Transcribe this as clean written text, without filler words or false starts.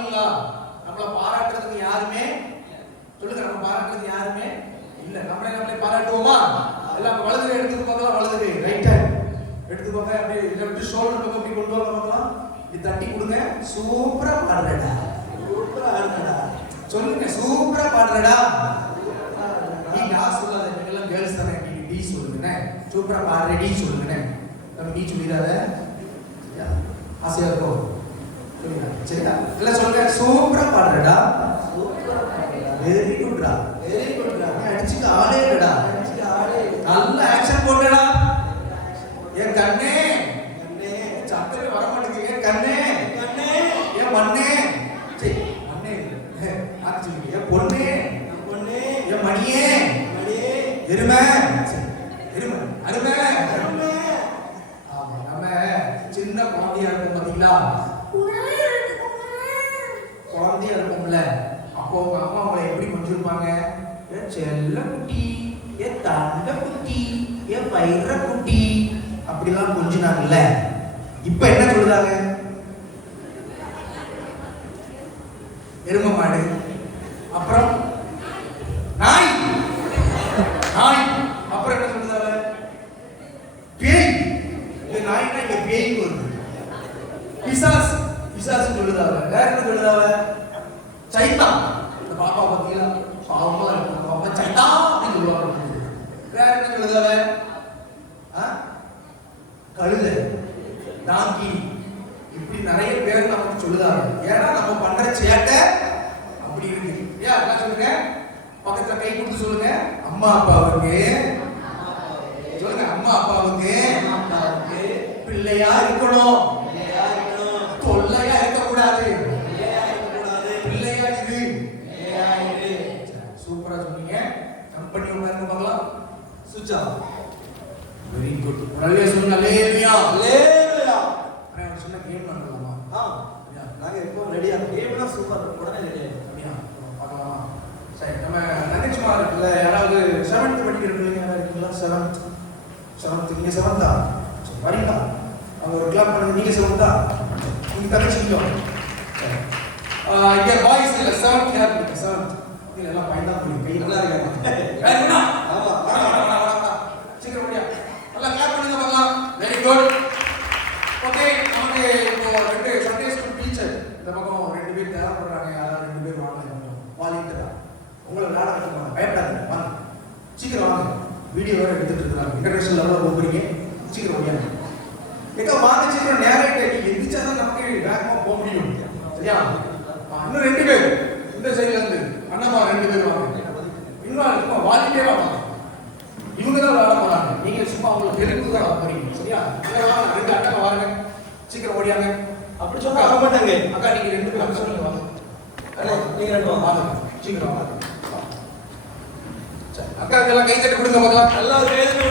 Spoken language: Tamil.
நம்மள பாராட்டுறதுக்கு யாருமே சொல்லுங்க, நம்ம பாராட்டுறதுக்கு யாருமே இல்ல. நம்மளே பாராட்டுவோமா? எல்லாம் வலது கை எடுத்து பார்க்கலாம், வலது கை ரைட் ஹேண்ட் எடுத்து பார்க்க, அப்படியே லெஃப்ட் ஷோல்டர் பக்கம் அப்படி கொண்டு வாங்க பார்க்கலாம். இது தட்டி கொடுங்க. சூப்பரா பாடுறடா, சூப்பரா ஆடுறடா, சொல்லுங்க சூப்பரா பாடுறடா. நீ நான் சொல்லாத, நீங்கெல்லாம் கேர்ள்ஸ் தானே, நீங்க டி சொல்லுங்கண்ணே. சூப்பரா பாடுற டி சொல்லுங்கண்ணே. நம்ம டி சொல்லிடாத, ஆசையா இருக்கும். சரிடா, எல்லாம் சொல்லுங்க. சூப்பரா பாடுறடா, வெரி குட்ரா, வெரி குட்ரா. அடிச்சுக்க ஆளே இல்லடா, அடிச்சுக்க ஆளே. நல்ல ஆக்ஷன் போடுடா. என் கண்ணே, கண்ணே சத்தமே வர மாட்டேங்குது. என் கண்ணே, கண்ணே, என் மண்ணே, சரி மண்ணே ஆச்சு. என் பொண்ணே, பொண்ணே, என் மணியே, மணியே, எருமை, எருமை, அருமை, அருமை. ஆமா, நம்ம சின்ன குழந்தையா இருக்கும் பாத்தீங்களா, குழந்தையா இருக்கும்ல, அப்போ உங்க அம்மா அவங்களை எப்படி கொஞ்சிருப்பாங்க? என் செல்ல குட்டி, என் தங்க குட்டி, என் வயிற குட்டி அப்படிலாம் கொஞ்சினாங்கல்ல. இப்ப என்ன சொல்றாங்க? எருமை மாடு, அப்புறம் நாய், நாய், அப்புறம் என்ன சொல்றாங்க? பேய். இந்த நாய்னா இங்க பேய் வருது. பிசாசு, பிசாசு சொல்லுதாவ. வேற என்ன சொல்லுதாவ? சைத்தான். இந்த பாப்பா பத்தியா பாவமா இருக்கு, பாப்பா சைத்தான் அப்படின்னு சொல்லுவாங்க. வேற என்ன சொல்லுதாவ? கழுத, டாங்கி, இப்படி நிறைய பேர் நமக்கு சொல்லுதாங்க. ஏன்னா நம்ம பண்ற சேட்டை அப்படி இருக்கு. ஏன் என்ன சொல்லுங்க? பக்கத்துல கை கொடுத்து சொல்லுங்க. அம்மா அப்பாவுக்கு சொல்லுங்க, அம்மா அப்பாவுக்கு பிள்ளையா இருக்கணும், தொல்லையா இருக்கக்கூடாது, பிள்ளையா இரு. சூப்பரா சொன்னீங்க. கம்பெனி உட்கார்ந்து பார்க்கலாம். சுச்சா, வெரி குட். ரவியா சொல்லுங்க. அல்லேலூயா, அல்லேலூயா. நான் சொன்ன கேம் பண்ணலாமா? நாங்க எப்போ ரெடியா? கேம்னா சூப்பர், உடனே ரெடியா. அப்படியா? பார்க்கலாமா? சரி, நம்ம நினைச்சுமா இருக்குல்ல, யாராவது 7th படிக்கிற பிள்ளைங்க யாராவது இருக்கீங்களா? 7th நீங்க 7th சரி, வரீங்களா? அவங்க ஒரு கிளாப் பண்ணுங்க. நீங்க 7th நீங்க தனிச்சிக்கோ. இங்க பாய்ஸ் இல்ல, 7th யார் இருக்கீங்க? 7th இல்ல, எல்லாம் பையன் தான் போறீங்க. கை நல்லா இருக்காங்க. வேணுமா? ஆமா, வா சீக்கிரம் முடியா. நல்லா கிளாப் பண்ணுங்க பார்க்கலாம். Very good. ஓகே, நமக்கு இப்போ ரெண்டு சண்டே ஸ்கூல் டீச்சர் இந்த பக்கம் 2 பேர் தேவைப்படுறாங்க. யாராவது 2 பேர் வாங்க. வாலிட்டரா உங்களை விளையாட வைக்க பயப்படாதீங்க. வாங்க, சீக்கிரம் வாங்க. வீடியோ வேற எடுத்துட்டு இருக்காங்க. இன்டர்நேஷனல் லெவலில் போகிறீங்க. சீக்கிரம் ஓடியாங்க. எங்க வாங்க, சீக்கிரம் நேரம் டேக்கி எந்திரிச்சாதான் நமக்கு வேகமா போக முடியும். சரியா? இன்னும் 2 பேர் இந்த சைட்ல இருந்து அண்ணம்மா 2 பேர் வாங்க. இன்னும் வாலிட்டரா வாங்க. இவங்க தான் விளையாட போறாங்க. நீங்க சும்மா உங்களுக்கு தெரிந்து தான் போறீங்க. சரியா? வாங்க, 2 அக்கா வாங்க, சீக்கிரம் ஓடியாங்க. அப்படி சொன்னா வர மாட்டாங்க. அக்கா நீங்க 2 பேர் அக்கா சொல்லுங்க வாங்க. அண்ணா நீங்க 2 வாங்க, சீக்கிரம் வாங்க. அக்கா எல்லாம் கை தட்டி கொடுங்க பார்க்கலாம். எல்லாரும் கை தட்டி